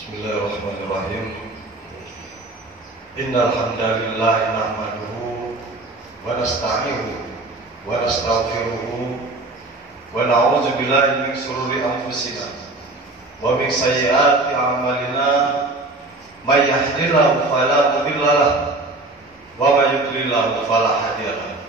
Bismillahirrahmanirrahim. Innal hamdalillah nahmaduhu wa nasta'inuhu wa nastaghfiruhu wa na'udzu billahi min shururi anfusina wa min sayyiati a'malina. May yahdihillahu fala mudilla lahu wa may yudlil fala hadiya lahu.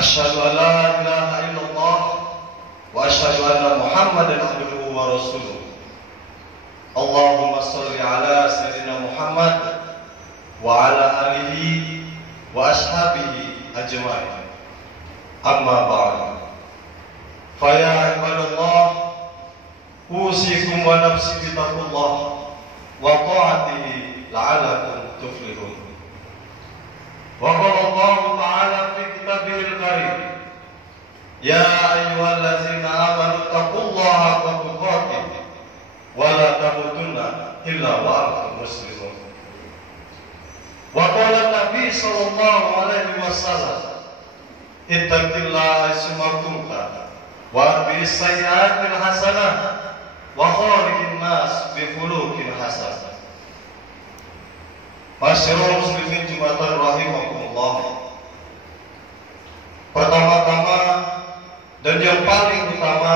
Asyhadu an la ilaha illallah wa asyhadu anna Muhammadan abduhu wa rasuluh. Allahumma sholli ala sayyidina Muhammad wa ala alihi wa ashabihi ajma'in. Amma ba'd. Fa ya ibadallah, usikum wa nafsi bittaqullah wa ta'atihi la'allakum tuflihun. Wa qala Allah ta'ala fi kitabihil karim, ya ayyuhallazina amanu taqullaha haqqa tuqatih wa la tamutunna illa wa antum muslimun. Wa qala Nabi sallallahu alaihi wasallam, ittaqillaha haitsu kunta wa atbi'is sayyi'atil hasanah wa khaliqin nas bi khuluqin hasan. Masyarul muslimin jumatan rahimakumullah. Pertama-tama dan yang paling utama,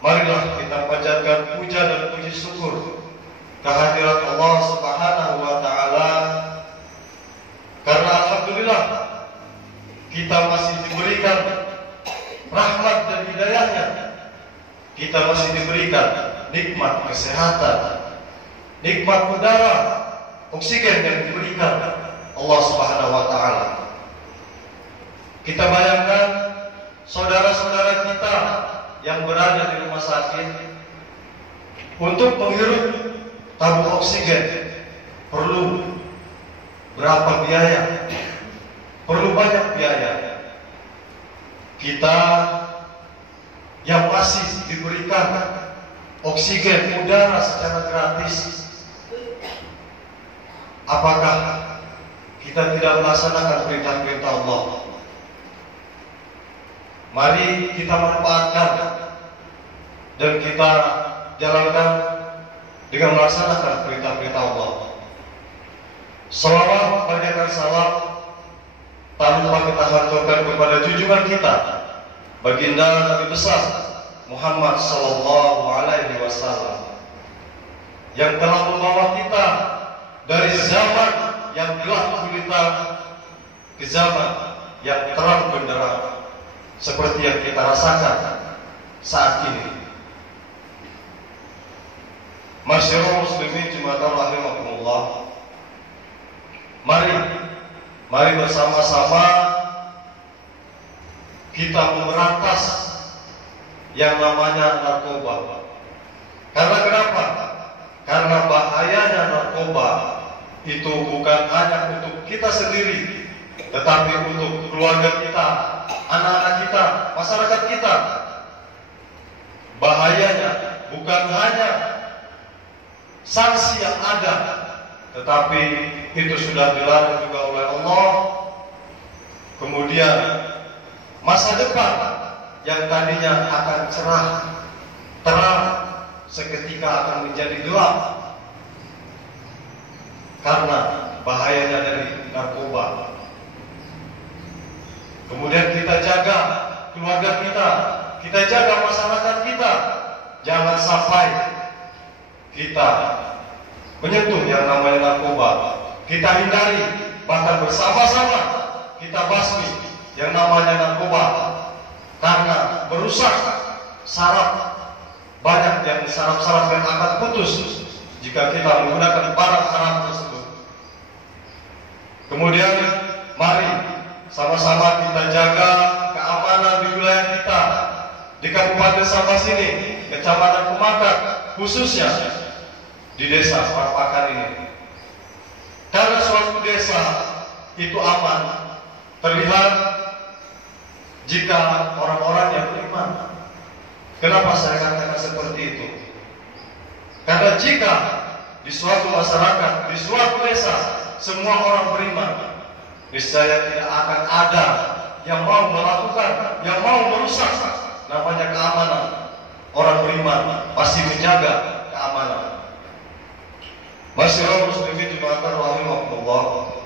marilah kita panjatkan puja dan puji syukur kehadirat Allah Subhanahu wa taala, karena alhamdulillah kita masih diberikan rahmat dan hidayahnya. Kita masih diberikan nikmat kesehatan, nikmat udara, oksigen yang diberikan Allah Subhanahu wa taala. Kita bayangkan saudara-saudara kita yang berada di rumah sakit, untuk menghirup tabung oksigen perlu berapa biaya? Perlu banyak biaya. Kita yang masih diberikan oksigen udara secara gratis, apakah kita tidak melaksanakan perintah-perintah Allah? Mari kita manfaatkan dan kita jalankan dengan melaksanakan perintah-perintah Allah. Salawat, banyakkan salam, tak lupa kita haturkan kepada junjungan kita, baginda Nabi besar Muhammad sallallahu alaihi wasallam, yang telah membawa kita dari zaman yang gelap gulita ke zaman yang terang benderang, seperti yang kita rasakan saat ini. Masyarul muslimin jumatan rahimakumullah. Mari bersama-sama kita memberantas yang namanya narkoba. Karena kenapa? Karena bahayanya narkoba itu bukan hanya untuk kita sendiri, tetapi untuk keluarga kita, anak-anak kita, masyarakat kita. Bahayanya bukan hanya sanksi yang ada, tetapi itu sudah dilarang juga oleh Allah. Kemudian masa depan yang tadinya akan cerah, terang, seketika akan menjadi gelap karena bahayanya dari narkoba. Kemudian kita jaga keluarga kita jaga masyarakat kita, jangan sampai kita menyentuh yang namanya narkoba. Kita hindari, bahkan bersama-sama kita basmi yang namanya narkoba, karena merusak saraf. Banyak yang saraf-saraf yang akan putus jika kita menggunakan barang haram tersebut. Kemudian mari sama-sama kita jaga keamanan di wilayah kita, di Kabupaten Sambas ini, Kecamatan Pemakat, khususnya di desa Parpakan ini. Karena suatu desa itu aman terlihat jika orang-orang yang beriman. Kenapa saya katakan seperti itu? Karena jika di suatu masyarakat, di suatu desa, semua orang beriman, niscaya tidak akan ada yang mau melakukan, yang mau merusak namanya keamanan. Orang beriman pasti menjaga keamanan. Masyaallah muslimin jemaatan rahimahullah.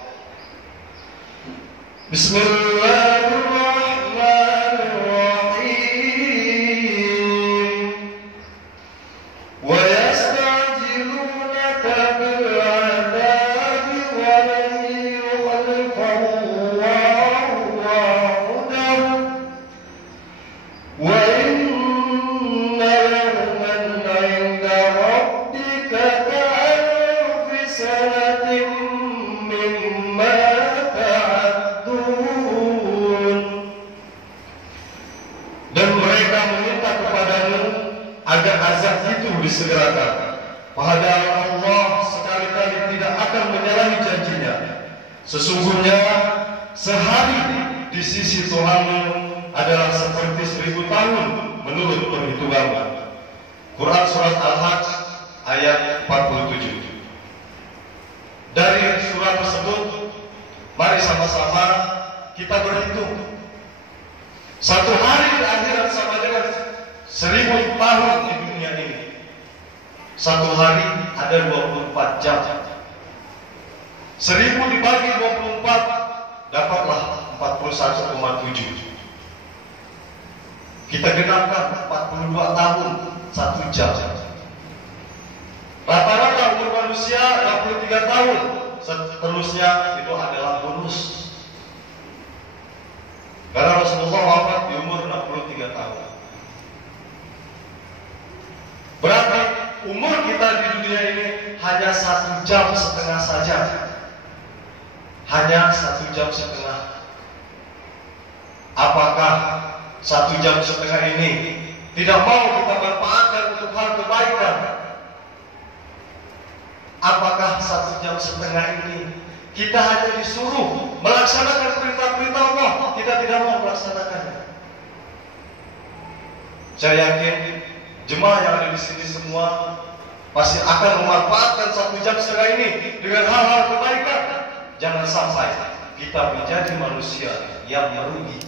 Bismillahirrahmanirrahim. Wa yasta'jilunaka bil 'adabi wa lan yukhlifahu Allahu wa'dahu wa inna yawman 'inda rabbika ka'alfi sanatin mimma ta'addun. Dan mereka meminta kepadamu agar azab itu disegerakan. Padahal Allah sekali-kali tidak akan menyalahi janjinya. Sesungguhnya sehari di sisi Tuhanmu adalah seperti 1000 tahun menurut perhitunganmu. Quran surat Al-Hajj ayat 47. Dari surat tersebut, mari sama-sama kita berhitung. Satu hari di akhirat sama dengan 1000 tahun di dunia ini. Satu hari ada 24 jam. 1000 dibagi 24 dapatlah 41,7. Kita genapkan 42 tahun 1 jam. Rata-rata umur manusia 63 tahun. Seterusnya itu adalah bonus. Karena Rasulullah wafat di umur 63 tahun. Berarti umur kita di dunia ini hanya 1,5 jam saja. Hanya 1,5 jam. Apakah 1,5 jam ini tidak mau kita manfaatkan untuk hal kebaikan? Apakah 1,5 jam ini kita hanya disuruh melaksanakan perintah-perintah Allah, kita tidak mau melaksanakannya? Saya yakin jemaah yang ada di sini semua pasti akan memanfaatkan 1,5 jam ini dengan hal-hal kebaikan. Jangan sampai kita menjadi manusia yang merugi.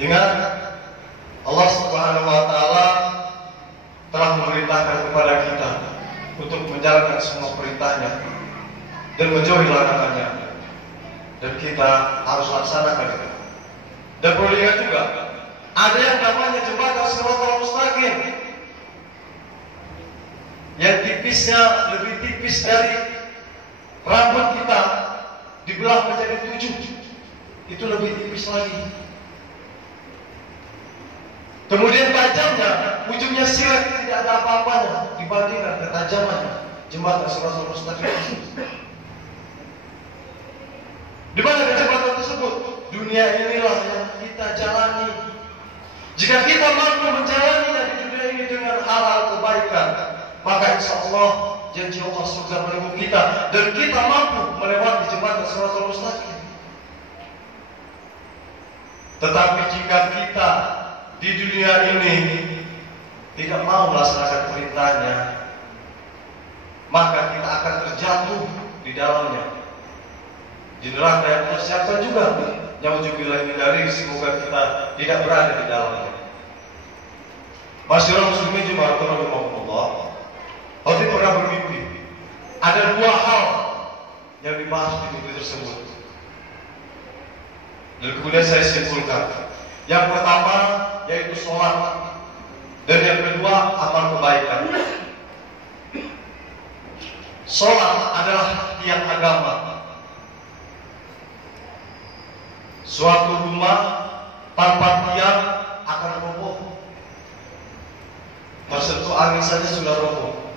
Ingat, Allah Subhanahu wa Ta'ala telah memerintahkan kepada kita untuk menjalankan semua perintahnya dan menjauhi larangannya, dan kita harus laksanakan itu. Dan perlu diingat juga, ada yang namanya jembatan Shiratal Mustaqim yang tipisnya lebih tipis dari rambut kita, dibelah menjadi 7. Itu lebih tipis lagi. Kemudian tajamnya, ujungnya silet, tidak ada apa-apanya dibandingkan ketajamannya jembatan Shiratal Mustaqim. Di mana jembatan tersebut? Dunia inilah yang kita jalani. Jika kita mampu menjalaninya di dunia ini dengan hal-hal kebaikan, maka insya Allah janji Allah surga menunggu kita, dan kita mampu melewati jembatan Shiratal Mustaqim. Tetapi jika kita di dunia ini tidak mau melaksanakan perintahnya, maka kita akan terjatuh di dalamnya, di neraka yang persiapkan juga. Nauzubillah min dzalik, semoga kita tidak berada di dalamnya. Masyaallah muslimin jemaah rahimahullah. Hati pernah bermimpi. Ada 2 hal yang dibahas di mimpi tersebut. Dan kemudian saya simpulkan. Yang pertama yaitu sholat, dan yang kedua amal kebaikan. Sholat adalah tiang agama. Suatu rumah tanpa tiang akan roboh. Tersentuh angin saja sudah roboh.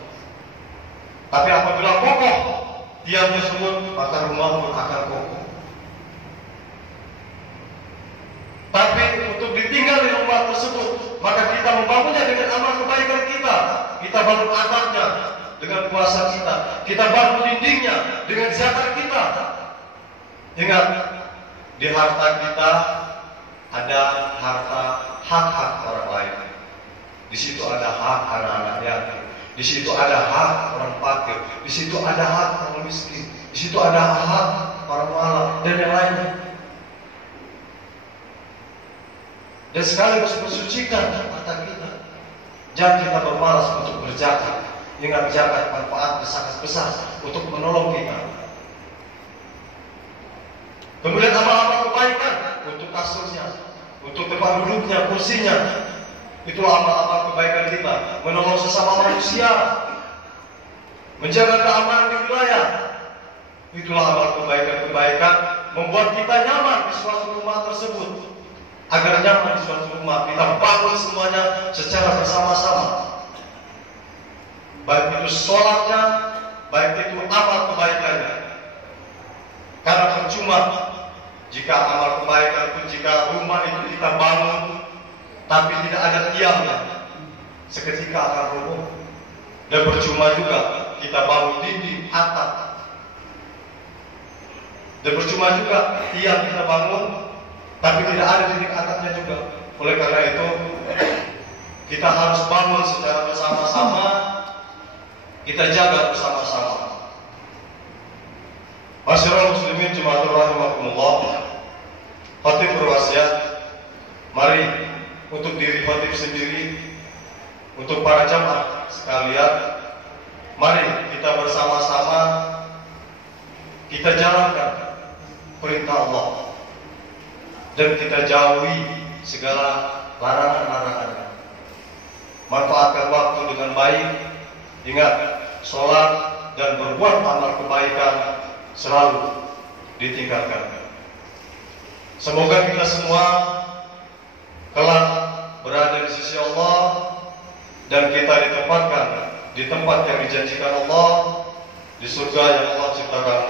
Tapi apabila kokoh tiang tersebut, maka rumah pun akan kokoh. Tapi untuk ditinggal di rumah tersebut, maka kita membangunnya dengan amal kebaikan kita. Kita bangun atapnya dengan puasa kita. Kita bangun dindingnya dengan zakat kita. Ingat, di harta kita ada harta hak-hak orang lain. Di situ ada hak anak-anak yatim. Di situ ada hak orang fakir. Di situ ada hak orang miskin. Di situ ada hak orang malam dan yang lainnya. Dan sekaligus mensucikan harta kita. Jangan kita bermalas untuk berzakat. Ingat zakat manfaatnya sangat besar untuk menolong kita. Kemudian amal-amal kebaikan untuk kasurnya, untuk tempat duduknya, kursinya. Itulah amal-amal kebaikan kita. Menolong sesama manusia, menjaga keamanan di wilayah. Itulah amal kebaikan-kebaikan. Membuat kita nyaman di suatu rumah tersebut. Agar nyaman di suatu rumah, kita bangun semuanya secara bersama-sama. Baik itu sholatnya, baik itu amal kebaikannya. Karena percuma jika amal kebaikan itu, jika rumah itu kita bangun tapi tidak ada tiangnya, seketika akan roboh. Dan percuma juga kita bangun dinding, atap. Dan percuma juga tiang kita bangun tapi tidak ada dinding atapnya juga. Oleh karena itu kita harus bangun secara bersama-sama. Kita jaga bersama-sama. Masyarakat muslimin jemaah rahimakumullah, khatib berwasiat, mari untuk diri khatib sendiri, untuk para jamaah sekalian, mari kita bersama-sama kita jalankan perintah Allah dan kita jauhi segala larangan-larangannya. Manfaatkan waktu dengan baik. Ingat, sholat dan berbuat amal kebaikan selalu ditingkatkan. Semoga kita semua kelak berada di sisi Allah dan kita ditempatkan di tempat yang dijanjikan Allah, di surga yang Allah ciptakan.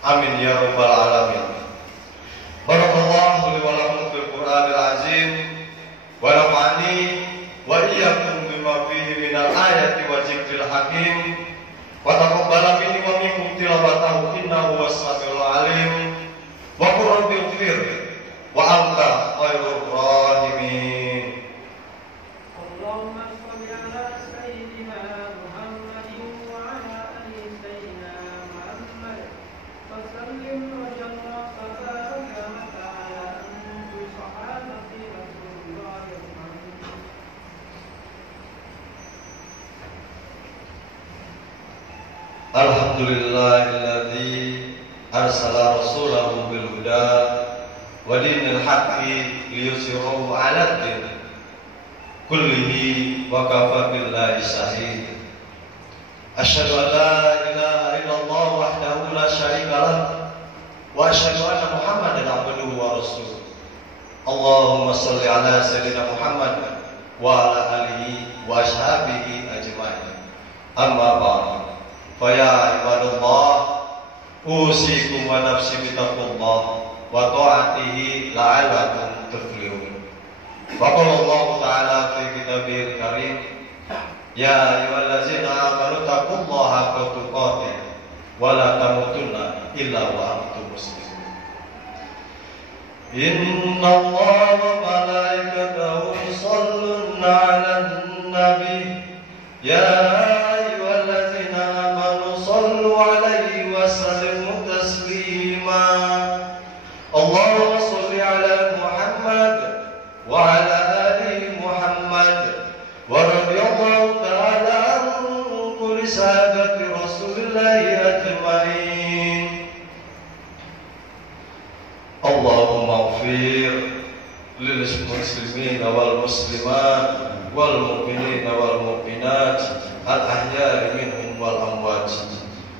Amin ya rabbal alamin. Barakallahu li wa lakum fil Qur'anil azim wa nafa'ani wa iyyakum bima fihi minal ayati wa dzikril hakim wa taqabbala minni wa minkum tilawatahu innahu was-sami'ul alim wa qur rabbi ighfir wa anta khairur rahimin. Allahumma shalli ala sayyidina Muhammadin wa ala ali sayyidina Muhammad wa sallim wa jalla wa baraka wa ta'ala bi sahabati Rasulullah. Alhamdulillahilladzi arsala rasulahu bil huda wa dinil haqqi liyusirahu 'alad din kullihi wa kafa billahi shahid. Asyhadu an la ilaha illallah wahdahu la syarika lah wa asyhadu anna Muhammadan abduhu wa rasuluh. Allahumma shalli ala sayyidina Muhammad wa ala alihi wa ashabihi ajma'in. Amma ba'du. Faya ibadallah, usikum wa nafsi bitaqullah wa ta'atihi la'allakum tuflihun. Wa qala Allah ta'ala fi kitabihil karim, ya ayyuhallazina amanu taqullaha haqqa tuqatih wa la tamutunna illa wa antum muslimun. Inna Allaha wa malaikatahu yusholluna 'alan nabi, ya alaihi wasallam taslima. Allahumma shalli ala Muhammad wa ala ali Muhammad wa radhiyallahu ta'ala an kulli sahabati Rasulillah ajma'in. Allahumma ighfir lil muslimin wal muslimat wal mu'minin wal mu'minat al ahya'i minhum wal amwat.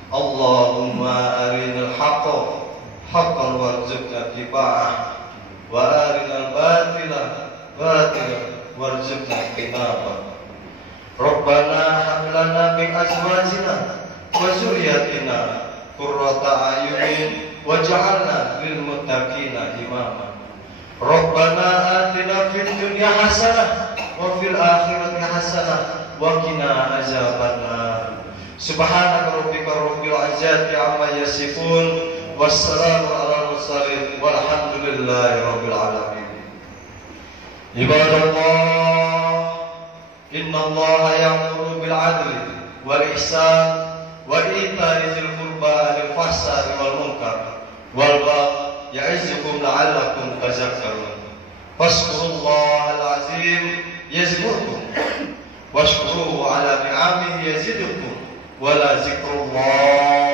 Allahumma arinal haqqa haqqan warzuqna ittiba'ah wa arinal batila batilan warzuqna ijtinabah. Rabbana hab lana min azwajina wa dzurriyyatina qurrata a'yunin waj'alna lil muttaqina imama. Rabbana atina fid dunya hasanah wa fil akhirati hasanah wa qina azabannar. Subhanaka rabbika rabbil izzati amma yasifun wassalamu ala mursalin walhamdulillahi rabbil alamin. Ibadallah, innallaha ya'muru bil 'adli wal ihsan wa ita'i dzil qurba wal fahsya'i wal munkar wal baghi ya'izukum la'allakum tadhakkarun. Fazkurallahal azim yazkurkum an'amihi yazidkum wa la zikrullah